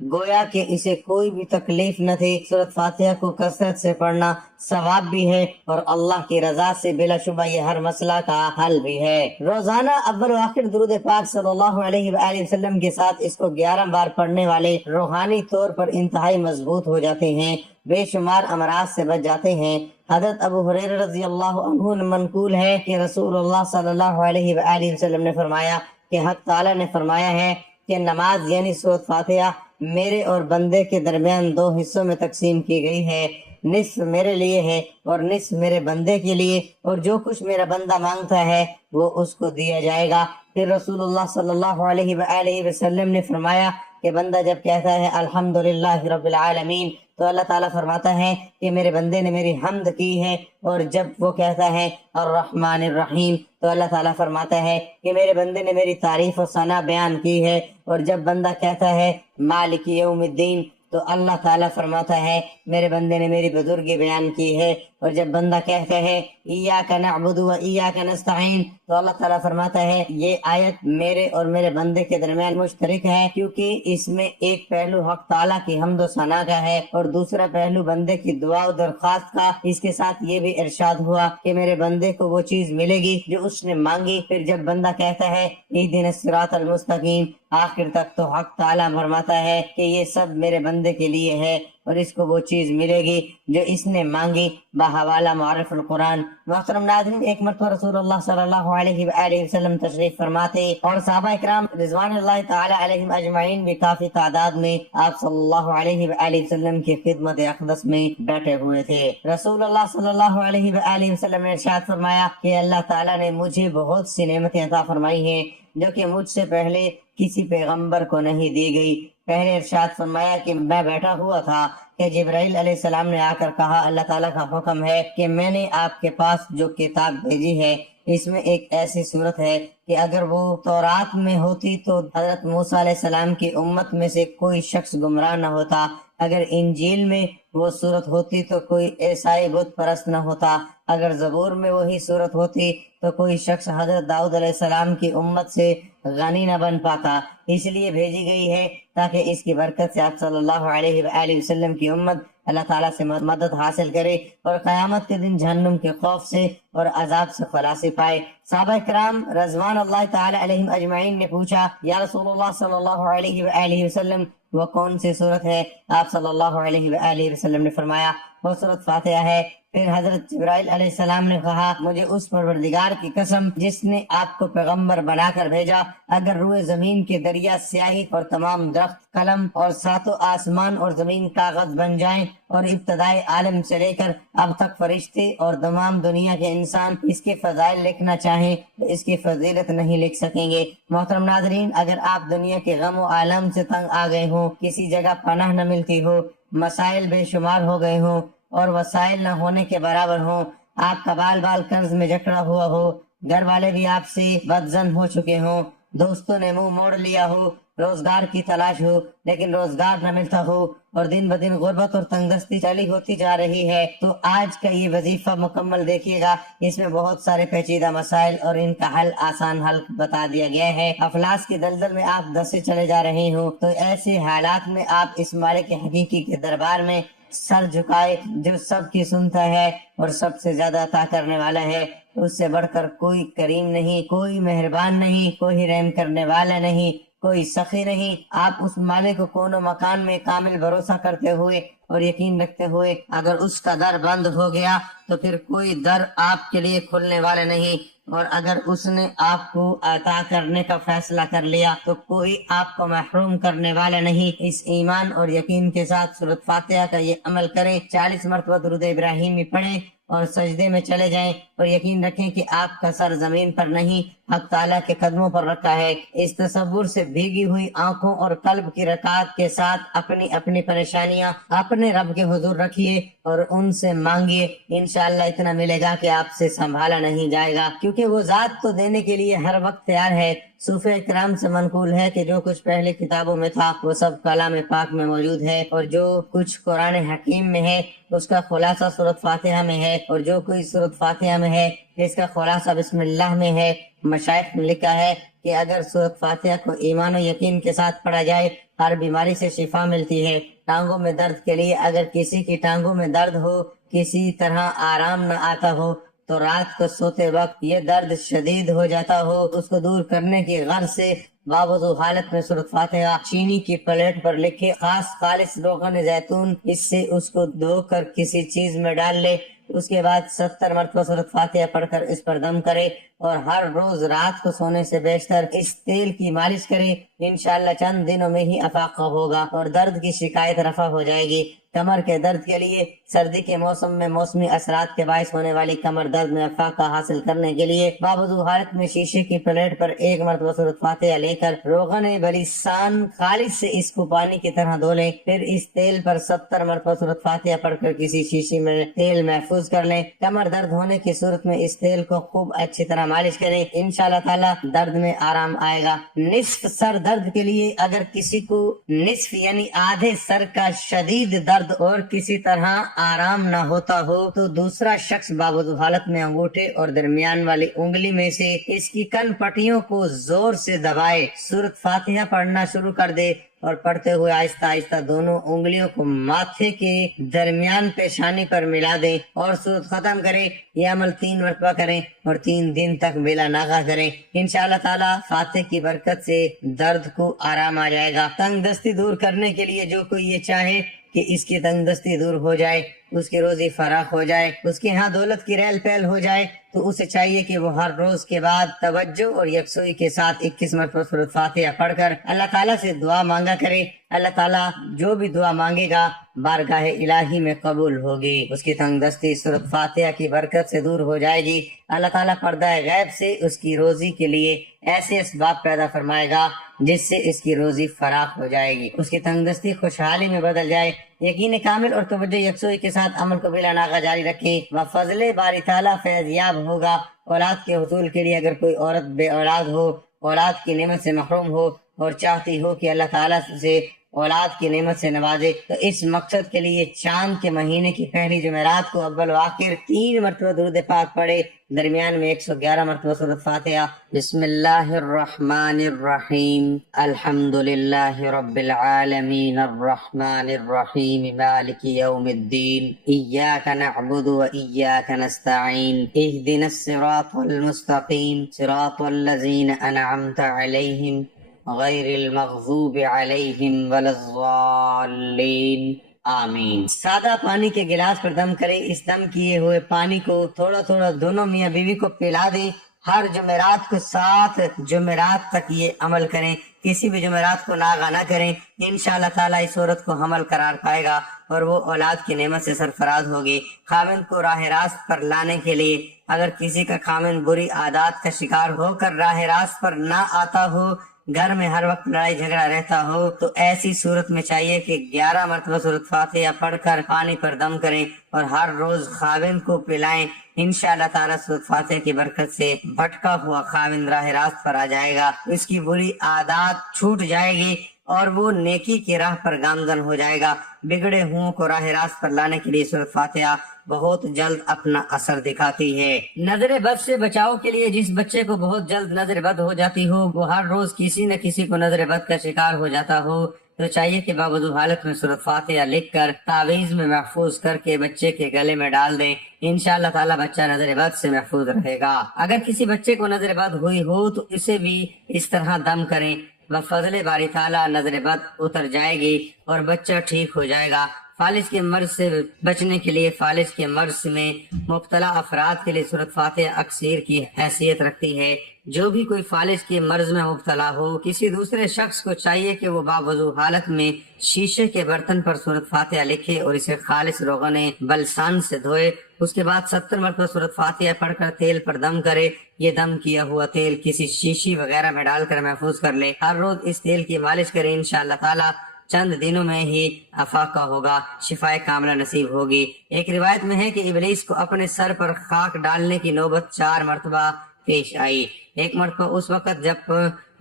گویا کہ اسے کوئی بھی تکلیف نہ تھی۔ سورۃ فاتحہ کو کثرت سے پڑھنا ثواب بھی ہے اور اللہ کی رضا سے بلا شبہ یہ ہر مسئلہ کا حل بھی ہے۔ روزانہ اول و آخر درود پاک صلی اللہ علیہ وآلہ وسلم کے ساتھ اس کو 11 بار پڑھنے والے روحانی طور پر انتہائی مضبوط ہو جاتے ہیں، بے شمار امراض سے بچ جاتے ہیں۔ حضرت ابو ہریرہ رضی اللہ عنہ منقول ہے کہ رسول اللہ صلی اللہ علیہ وآلہ وسلم نے فرمایا کہ حق تعالی نے فرمایا ہے کہ نماز یعنی سورۃ فاتحہ میرے اور بندے کے درمیان 2 حصوں میں تقسیم کی گئی ہے، نصف میرے لیے ہے اور نصف میرے بندے کے لیے، اور جو کچھ میرا بندہ مانگتا ہے وہ اس کو دیا جائے گا۔ پھر رسول اللہ صلی اللہ علیہ وآلہ وسلم نے فرمایا کہ بندہ جب کہتا ہے الحمدللہ رب العالمین تو اللہ تعالیٰ فرماتا ہے کہ میرے بندے نے میری حمد کی ہے، اور جب وہ کہتا ہے الرحمن الرحیم تو اللہ تعالیٰ فرماتا ہے کہ میرے بندے نے میری تعریف و ثنا بیان کی ہے، اور جب بندہ کہتا ہے مالک یوم الدین تو اللہ تعالیٰ فرماتا ہے میرے بندے نے میری بزرگی بیان کی ہے، اور جب بندہ کہتا ہے ایاک نعبد و ایاک نستعین تو اللہ تعالیٰ فرماتا ہے یہ آیت میرے اور میرے بندے کے درمیان مشترک ہے، کیونکہ اس میں ایک پہلو حق تعالیٰ کی حمد و ثنا کا ہے اور دوسرا پہلو بندے کی دعا و درخواست کا۔ اس کے ساتھ یہ بھی ارشاد ہوا کہ میرے بندے کو وہ چیز ملے گی جو اس نے مانگی۔ پھر جب بندہ کہتا ہے اہدنا الصراط المستقیم آخر تک تو حق تعالیٰ فرماتا ہے کہ یہ سب میرے بندے کے لیے ہے اور اس کو وہ چیز ملے گی جو اس نے مانگی بحوالہ معرف القرآن۔ محترم ناظرین، ایک مرتبہ رسول اللہ صلی اللہ علیہ وآلہ وسلم تشریف فرماتے اور صحابہ اکرام رضوان اللہ تعالی علیہم اجمعین بھی کافی تعداد میں آپ صلی اللہ علیہ وآلہ وسلم کی خدمت اقدس میں بیٹھے ہوئے تھے۔ رسول اللہ صلی اللہ علیہ وآلہ وسلم نے ارشاد فرمایا کہ اللہ تعالیٰ نے مجھے بہت سی نعمتیں عطا فرمائی ہیں جو کہ مجھ سے پہلے کسی پیغمبر کو نہیں دی گئی۔ پہلے ارشاد فرمایا کہ میں بیٹھا ہوا تھا کہ جبرائیل علیہ السلام نے آ کر کہا اللہ تعالیٰ کا حکم ہے کہ میں نے آپ کے پاس جو کتاب بھیجی ہے اس میں ایک ایسی صورت ہے کہ اگر وہ تورات میں ہوتی تو حضرت موسیٰ علیہ السلام کی امت میں سے کوئی شخص گمراہ نہ ہوتا، اگر انجیل میں وہ صورت ہوتی تو کوئی عیسائی بت پرست نہ ہوتا، اگر زبور میں وہی صورت ہوتی تو کوئی شخص حضرت داؤد علیہ السلام کی امت سے غنی نہ بن پاتا۔ اس لیے بھیجی گئی ہے تاکہ اس کی برکت سے آپ صلی اللہ علیہ وآلہ وسلم کی امت اللہ تعالیٰ سے مدد حاصل کرے اور قیامت کے دن جہنم کے خوف سے اور عذاب سے خلاصی پائے۔ صحابہ کرام رضوان اللہ تعالی علیہم اجمعین نے پوچھا یا رسول اللہ صلی اللہ علیہ وآلہ وسلم وہ کون سی صورت ہے؟ آپ صلی اللہ علیہ وآلہ وسلم نے فرمایا وہ سورۃ فاتحہ ہے۔ پھر حضرت جبرائیل علیہ السلام نے کہا مجھے اس پروردگار کی قسم جس نے آپ کو پیغمبر بنا کر بھیجا، اگر روئے زمین کے دریا سیاہی اور تمام درخت قلم اور ساتوں آسمان اور زمین کاغذ بن جائیں اور ابتدائی عالم سے لے کر اب تک فرشتے اور تمام دنیا کے انسان اس کے فضائل لکھنا چاہیں تو اس کی فضیلت نہیں لکھ سکیں گے۔ محترم ناظرین، اگر آپ دنیا کے غم و عالم سے تنگ آ گئے ہوں، کسی جگہ پناہ نہ ملتی ہو، مسائل بے شمار ہو گئے ہوں اور وسائل نہ ہونے کے برابر ہوں، آپ کا بال بال قرض میں جکڑا ہوا ہو، گھر والے بھی آپ سے بدظن ہو چکے ہوں، دوستوں نے منہ موڑ لیا ہو، روزگار کی تلاش ہو لیکن روزگار نہ ملتا ہو اور دن بدن غربت اور تنگ دستی چلی ہوتی جا رہی ہے، تو آج کا یہ وظیفہ مکمل دیکھیے گا۔ اس میں بہت سارے پیچیدہ مسائل اور ان کا حل آسان حل بتا دیا گیا ہے۔ افلاس کے دلدل میں آپ دسے چلے جا رہے ہوں تو ایسے حالات میں آپ اس مالک حقیقی کے دربار میں سر جھکائے جو سب کی سنتا ہے اور سب سے زیادہ عطا کرنے والا ہے۔ اس سے بڑھ کر کوئی کریم نہیں، کوئی مہربان نہیں، کوئی رحم کرنے والا نہیں، کوئی سخی نہیں۔ آپ اس مالک کو کون و مکان میں کامل بھروسہ کرتے ہوئے اور یقین رکھتے ہوئے اگر اس کا در بند ہو گیا تو پھر کوئی در آپ کے لیے کھلنے والا نہیں، اور اگر اس نے آپ کو عطا کرنے کا فیصلہ کر لیا تو کوئی آپ کو محروم کرنے والا نہیں۔ اس ایمان اور یقین کے ساتھ سورۃ فاتحہ کا یہ عمل کریں، 40 مرتبہ درود ابراہیمی پڑھیں اور سجدے میں چلے جائیں اور یقین رکھیں کہ آپ کا سر زمین پر نہیں حق تعالیٰ کے قدموں پر رکھا ہے۔ اس تصور سے بھیگی ہوئی آنکھوں اور قلب کی رکعت کے ساتھ اپنی اپنی پریشانیاں اپنے رب کے حضور رکھیے اور ان سے مانگیے، انشاءاللہ اتنا ملے گا کہ آپ سے سنبھالا نہیں جائے گا، کیونکہ وہ ذات تو دینے کے لیے ہر وقت تیار ہے۔ صوفیہ کرام سے منقول ہے کہ جو کچھ پہلے کتابوں میں تھا وہ سب کلام پاک میں موجود ہے، اور جو کچھ قرآن حکیم میں ہے اس کا خلاصہ سورۃ فاتحہ میں ہے، اور جو کوئی سورۃ فاتحہ میں ہے اس کا خلاصہ بسم اللہ میں ہے۔ مشائخ نے لکھا ہے کہ اگر سورۃ فاتحہ کو ایمان و یقین کے ساتھ پڑھا جائے ہر بیماری سے شفا ملتی ہے۔ ٹانگوں میں درد کے لیے اگر کسی کی ٹانگوں میں درد ہو، کسی طرح آرام نہ آتا ہو تو رات کو سوتے وقت یہ درد شدید ہو جاتا ہو، اس کو دور کرنے کی غرض سے باوضو حالت میں سورۃ فاتحہ چینی کی پلیٹ پر لکھے، خالص روغن زیتون، اس سے اس کو دھو کر کسی چیز میں ڈال لے، اس کے بعد 70 مرتبہ سورۃ فاتحہ پڑھ کر اس پر دم کرے اور ہر روز رات کو سونے سے بیشتر اس تیل کی مالش کرے۔ انشاءاللہ چند دنوں میں ہی افاقہ ہوگا اور درد کی شکایت رفع ہو جائے گی۔ کمر کے درد کے لیے سردی کے موسم میں موسمی اثرات کے باعث ہونے والی کمر درد میں افاقہ حاصل کرنے کے لیے باوضو حالت میں شیشے کی پلیٹ پر 1 مرتبہ سورۃ فاتحہ لے کر روغن بلیسان خالص سے اس کو پانی کی طرح دھو لیں، پھر اس تیل پر 70 مرتبہ سورۃ فاتحہ پڑھ کر کسی شیشی میں تیل محفوظ کر لیں۔ کمر درد ہونے کی صورت میں اس تیل کو خوب اچھی طرح مالش کریں، انشاءاللہ تعالی درد میں آرام آئے گا۔ نصف سر درد کے لیے اگر کسی کو نصف یعنی آدھے سر کا شدید درد اور کسی طرح آرام نہ ہوتا ہو تو دوسرا شخص باوضو حالت میں انگوٹھے اور درمیان والی انگلی میں سے اس کی کن پٹیوں کو زور سے دبائے، سورۃ فاتحہ پڑھنا شروع کر دے اور پڑھتے ہوئے آہستہ آہستہ دونوں انگلیوں کو ماتھے کے درمیان پیشانی پر ملا دیں اور سورت ختم کریں۔ یہ عمل 3 مرتبہ کریں اور 3 دن تک بلا ناغہ کریں، انشاءاللہ تعالی فاتح کی برکت سے درد کو آرام آ جائے گا۔ تنگ دستی دور کرنے کے لیے جو کوئی یہ چاہے کہ اس کی تنگ دستی دور ہو جائے، اس کی روزی فراخ ہو جائے، اس کے ہاں دولت کی ریل پیل ہو جائے، تو اسے چاہیے کہ وہ ہر روز کے بعد توجہ اور یکسوئی کے ساتھ 21 مرتبہ سورۃ فاتحہ پڑھ کر اللہ تعالیٰ سے دعا مانگا کرے۔ اللہ تعالیٰ جو بھی دعا مانگے گا بارگاہ الہی میں قبول ہوگی، اس کی تنگ دستی سورۃ فاتحہ کی برکت سے دور ہو جائے گی۔ اللہ تعالیٰ پردہ غیب سے اس کی روزی کے لیے ایسے اسباب پیدا فرمائے گا جس سے اس کی روزی فراخ ہو جائے گی، اس کی تنگ دستی خوشحالی میں بدل جائے۔ یقین کامل اور توجہ یکسوئی کے ساتھ عمل کو بلا ناغہ جاری رکھے، وفضل باری تعالیٰ فیض یاب ہوگا۔ اولاد کے حصول کے لیے اگر کوئی عورت بے اولاد ہو، اولاد کی نعمت سے محروم ہو اور چاہتی ہو کہ اللہ تعالیٰ سے اولاد کی نعمت سے نوازے، تو اس مقصد کے لیے چاند کے مہینے کی پہلی جمعرات کو اول و آخر 3 مرتبہ درود پاک پڑھے، درمیان میں 111 مرتبہ سورۃ فاتحہ۔ بسم اللہ الرحمن الرحیم، الحمد للہ رب العالمین، الرحمن الرحیم، مالک یوم الدین، ایاک نعبد و ایاک نستعین، اہدنا الصراط المستقیم، صراط الذین انعمت علیہم غیر المغضوب علیہم ولا الضالین، آمین۔ سادہ پانی کے گلاس پر دم کرے، اس دم کیے ہوئے پانی کو تھوڑا تھوڑا دونوں میاں بیوی کو پلا دیں۔ ہر جمعرات کو 7 جمعرات تک یہ عمل کریں، کسی بھی جمعرات کو ناغہ نہ کریں، انشاءاللہ تعالیٰ اس عورت کو حمل قرار پائے گا اور وہ اولاد کی نعمت سے سرفراز ہوگی۔ خاوند کو راہ راست پر لانے کے لیے اگر کسی کا خاوند بری عادات کا شکار ہو کر راہ راست پر نہ آتا ہو، گھر میں ہر وقت لڑائی جھگڑا رہتا ہو، تو ایسی صورت میں چاہیے کہ 11 مرتبہ سورۃ فاتحہ پڑھ کر پانی پر دم کریں اور ہر روز خاوند کو پلائیں۔ انشاءاللہ تعالیٰ سورۃ فاتحہ کی برکت سے بھٹکا ہوا خاوند راہ راست پر آ جائے گا، اس کی بری عادات چھوٹ جائے گی اور وہ نیکی کی راہ پر گامزن ہو جائے گا۔ بگڑے ہوں کو راہ راست پر لانے کے لیے سورۃ فاتحہ بہت جلد اپنا اثر دکھاتی ہے۔ نظر بد سے بچاؤ کے لیے جس بچے کو بہت جلد نظر بد ہو جاتی ہو، وہ ہر روز کسی نہ کسی کو نظر بد کا شکار ہو جاتا ہو، تو چاہیے کہ باوضو حالت میں سورۃ فاتحہ لکھ کر تعویذ میں محفوظ کر کے بچے کے گلے میں ڈال دیں، انشاءاللہ تعالیٰ بچہ نظر بد سے محفوظ رہے گا۔ اگر کسی بچے کو نظر بد ہوئی ہو تو اسے بھی اس طرح دم کریں، بفضل باری تعالیٰ نظر بد اتر جائے گی اور بچہ ٹھیک ہو جائے گا۔ فالج کے مرض سے بچنے کے لیے فالج کے مرض میں مبتلا افراد کے لیے سورۃ فاتحہ اکثیر کی حیثیت رکھتی ہے۔ جو بھی کوئی فالج کے مرض میں مبتلا ہو، کسی دوسرے شخص کو چاہیے کہ وہ باوضو حالت میں شیشے کے برتن پر سورۃ فاتحہ لکھے اور اسے خالص روغن بلسان سے دھوئے، اس کے بعد 70 مرتبہ سورۃ فاتحہ پڑھ کر تیل پر دم کرے۔ یہ دم کیا ہوا تیل کسی شیشی وغیرہ میں ڈال کر محفوظ کر لے، ہر روز اس تیل کی مالش کرے، انشاءاللہ تعالی چند دنوں میں ہی افاقہ ہوگا، شفائے کاملہ نصیب ہوگی۔ ایک روایت میں ہے کہ ابلیس کو اپنے سر پر خاک ڈالنے کی نوبت 4 مرتبہ پیش آئی۔ ایک مرتبہ اس وقت جب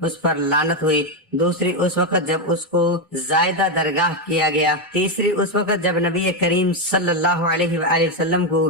اس پر لعنت ہوئی، دوسری اس وقت جب اس کو زائدہ درگاہ کیا گیا، تیسری اس وقت جب نبی کریم صلی اللہ علیہ وآلہ وسلم کو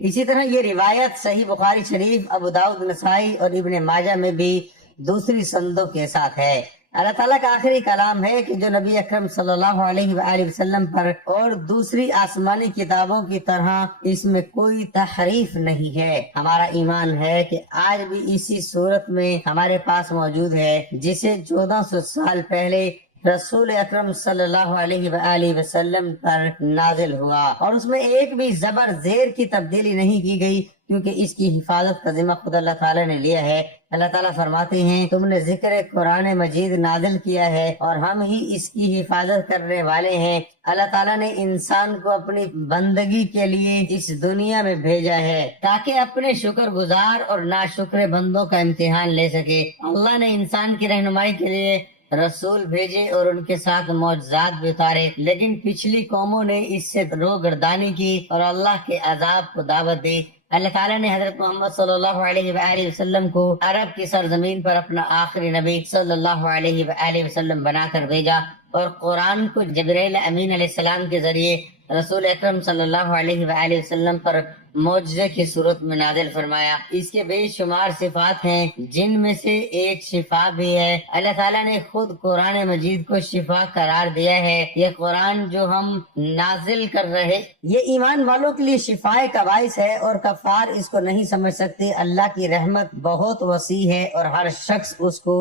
اسی طرح یہ روایت صحیح بخاری شریف، ابو داؤد، نسائی اور ابن ماجہ میں بھی دوسری سندوں کے ساتھ ہے۔ اللہ تعالیٰ کا آخری کلام ہے کہ جو نبی اکرم صلی اللہ علیہ وآلہ وسلم پر اور دوسری آسمانی کتابوں کی طرح اس میں کوئی تحریف نہیں ہے۔ ہمارا ایمان ہے کہ آج بھی اسی صورت میں ہمارے پاس موجود ہے جسے 1400 سال پہلے رسول اکرم صلی اللہ علیہ وآلہ وسلم پر نازل ہوا، اور اس میں ایک بھی زبر زیر کی تبدیلی نہیں کی گئی، کیونکہ اس کی حفاظت کا ذمہ خود اللہ تعالیٰ نے لیا ہے۔ اللہ تعالیٰ فرماتے ہیں تم نے ذکر قرآن مجید نازل کیا ہے اور ہم ہی اس کی حفاظت کرنے والے ہیں۔ اللہ تعالیٰ نے انسان کو اپنی بندگی کے لیے اس دنیا میں بھیجا ہے تاکہ اپنے شکر گزار اور ناشکر بندوں کا امتحان لے سکے۔ اللہ نے انسان کی رہنمائی کے لیے رسول بھیجے اور ان کے ساتھ معجزات بھی اتارے، لیکن پچھلی قوموں نے اس سے روگردانی کی اور اللہ کے عذاب کو دعوت دی۔ اللہ تعالیٰ نے حضرت محمد صلی اللہ علیہ وآلہ وسلم کو عرب کی سرزمین پر اپنا آخری نبی صلی اللہ علیہ وآلہ وسلم بنا کر بھیجا، اور قرآن کو جبرائیل امین علیہ السلام کے ذریعے رسول اکرم صلی اللہ علیہ وآلہ وسلم پر معجزے کی صورت میں نازل فرمایا۔ اس کے بے شمار صفات ہیں جن میں سے ایک شفا بھی ہے۔ اللہ تعالیٰ نے خود قرآن مجید کو شفا قرار دیا ہے۔ یہ قرآن جو ہم نازل کر رہے یہ ایمان والوں کے لیے شفائے کا باعث ہے، اور کفار اس کو نہیں سمجھ سکتے۔ اللہ کی رحمت بہت وسیع ہے اور ہر شخص اس کو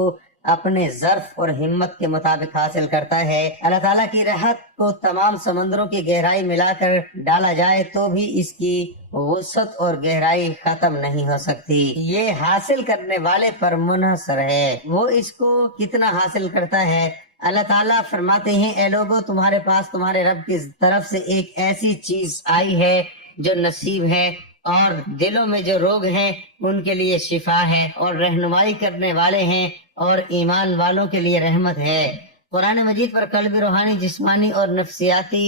اپنے ظرف اور ہمت کے مطابق حاصل کرتا ہے۔ اللہ تعالیٰ کی رحمت کو تمام سمندروں کی گہرائی ملا کر ڈالا جائے تو بھی اس کی وسعت اور گہرائی ختم نہیں ہو سکتی۔ یہ حاصل کرنے والے پر منحصر ہے، وہ اس کو کتنا حاصل کرتا ہے۔ اللہ تعالیٰ فرماتے ہیں اے لوگو تمہارے پاس تمہارے رب کی طرف سے ایک ایسی چیز آئی ہے جو نصیب ہے، اور دلوں میں جو روگ ہیں ان کے لیے شفا ہے، اور رہنمائی کرنے والے ہیں اور ایمان والوں کے لیے رحمت ہے۔ قرآن مجید پر قلبی، روحانی، جسمانی اور نفسیاتی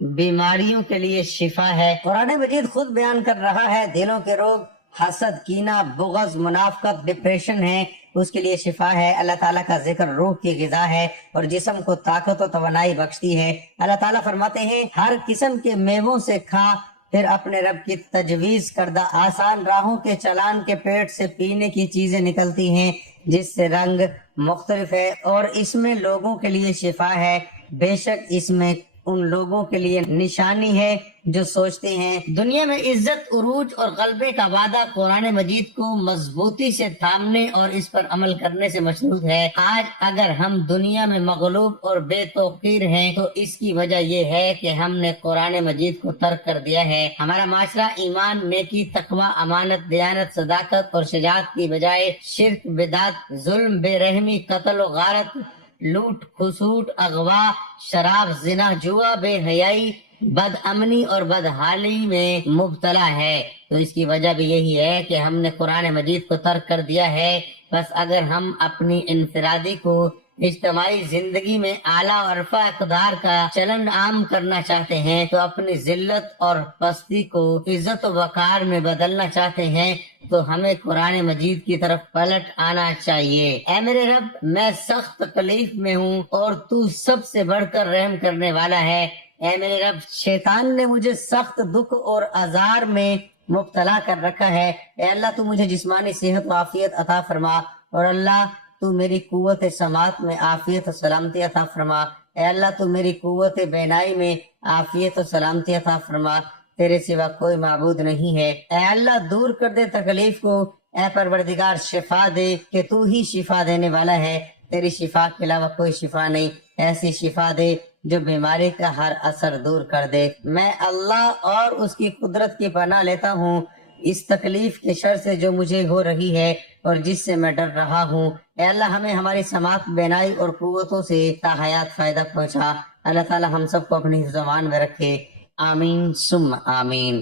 بیماریوں کے لیے شفا ہے۔ قرآن مجید خود بیان کر رہا ہے دلوں کے روگ، حسد، کینہ، بغض، منافقت، ڈپریشن ہے، اس کے لیے شفا ہے۔ اللہ تعالیٰ کا ذکر روح کی غذا ہے اور جسم کو طاقت و توانائی بخشتی ہے۔ اللہ تعالیٰ فرماتے ہیں ہر قسم کے میووں سے کھا، پھر اپنے رب کی تجویز کردہ آسان راہوں کے چلان کے پیٹ سے پینے کی چیزیں نکلتی ہیں جس سے رنگ مختلف ہے، اور اس میں لوگوں کے لیے شفا ہے۔ بے شک اس میں ان لوگوں کے لیے نشانی ہے جو سوچتے ہیں۔ دنیا میں عزت، عروج اور غلبے کا وعدہ قرآن مجید کو مضبوطی سے تھامنے اور اس پر عمل کرنے سے مشروط ہے۔ آج اگر ہم دنیا میں مغلوب اور بے توقیر ہیں تو اس کی وجہ یہ ہے کہ ہم نے قرآن مجید کو ترک کر دیا ہے۔ ہمارا معاشرہ ایمان، نیکی، تقوی، امانت، دیانت، صداقت اور شجاعت کی بجائے شرک، بدعت، ظلم، بے رحمی، قتل و غارت، لوٹ کھسوٹ، اغوا، شراب، زنا، جوا، بے حیائی، بد امنی اور بدحالی میں مبتلا ہے۔ تو اس کی وجہ بھی یہی ہے کہ ہم نے قرآن مجید کو ترک کر دیا ہے۔ بس اگر ہم اپنی انفرادی کو اجتماعی زندگی میں اعلیٰ اور رفع اقدار کا چلن عام کرنا چاہتے ہیں، تو اپنی ذلت اور پستی کو عزت و وقار میں بدلنا چاہتے ہیں، تو ہمیں قرآن مجید کی طرف پلٹ آنا چاہیے۔ اے میرے رب، میں سخت تکلیف میں ہوں اور تو سب سے بڑھ کر رحم کرنے والا ہے۔ اے میرے رب، شیطان نے مجھے سخت دکھ اور آزار میں مبتلا کر رکھا ہے۔ اے اللہ، تو مجھے جسمانی صحت و عافیت عطا فرما، اور اللہ تو میری قوت سماعت میں عافیت و سلامتی عطا فرما۔ اے اللہ، تو میری قوت بینائی میں عافیت و سلامتی عطا فرما۔ تیرے سوا کوئی معبود نہیں ہے۔ اے اللہ، دور کر دے تکلیف کو۔ اے پروردگار، شفا دے کہ تو ہی شفا دینے والا ہے، تیری شفا کے علاوہ کوئی شفا نہیں۔ ایسی شفا دے جو بیماری کا ہر اثر دور کر دے۔ میں اللہ اور اس کی قدرت کی پناہ لیتا ہوں اس تکلیف کے شر سے جو مجھے ہو رہی ہے اور جس سے میں ڈر رہا ہوں۔ اے اللہ، ہمیں ہماری سماعت، بینائی اور قوتوں سے تا حیات فائدہ پہنچا۔ اللہ تعالی ہم سب کو اپنی زبان میں رکھے۔ آمین ثم آمین۔